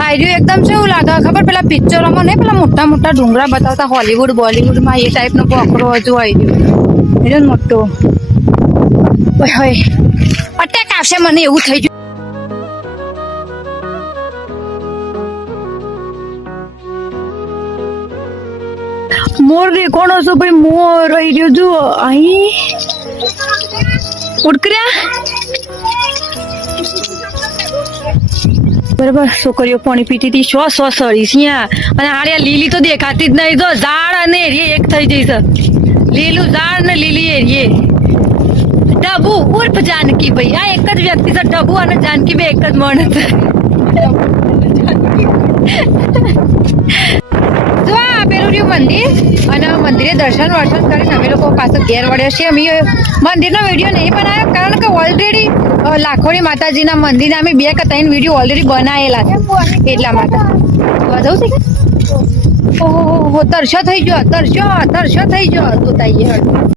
આઈડિયો એકદમ કેવું લાગે. ખબર પેલા પિક્ચરોમાં નહીં, પેલા મોટા મોટા ડુંગરા બતાવતા હોલીવુડ બોલીવુડમાં એ ટાઈપનો પોકરો હજુ આઈડિયો એટલે મોટો. ઓય હોય. અટેક આવશે મને એવું થઈ ગયું. મોર કોણ છો ભાઈ? મોર ગયો જુઓ. અહીં. ઉડકર્યા? બરાબર? છોકરીઓ પાણી પીતી હતી સો સો સળી ત્યાં અને આરે લીલી તો દેખાતી જ નહીં તો ઝાડ અને એરિયે એક થઈ જઈશ લીલું ઝાડ ને લીલી એરીએ. ડબુ ઉર્ફ જાનકી ભાઈ. આ એક જ વ્યક્તિ છે ડબુ અને જાનકી બે એક જ મણ છે. જો આ પેલું રહ્યું મંદિર, અને મંદિરે દર્શન વર્શન કરીને અમે લોકો પાછો ઘેર વળ્યા છીએ. અમે મંદિરનો વીડિયો નહીં બનાવ્યો કારણ કે ઓલરેડી લાખોની માતાજીના મંદિરના અમે બે કે ત્રણ વીડિયો ઓલરેડી બનાવેલા છે એટલા માટે. વધુ છે ઓહો તરશો થઈ ગયો તરશો તરશો થઈ ગયો, તું હળ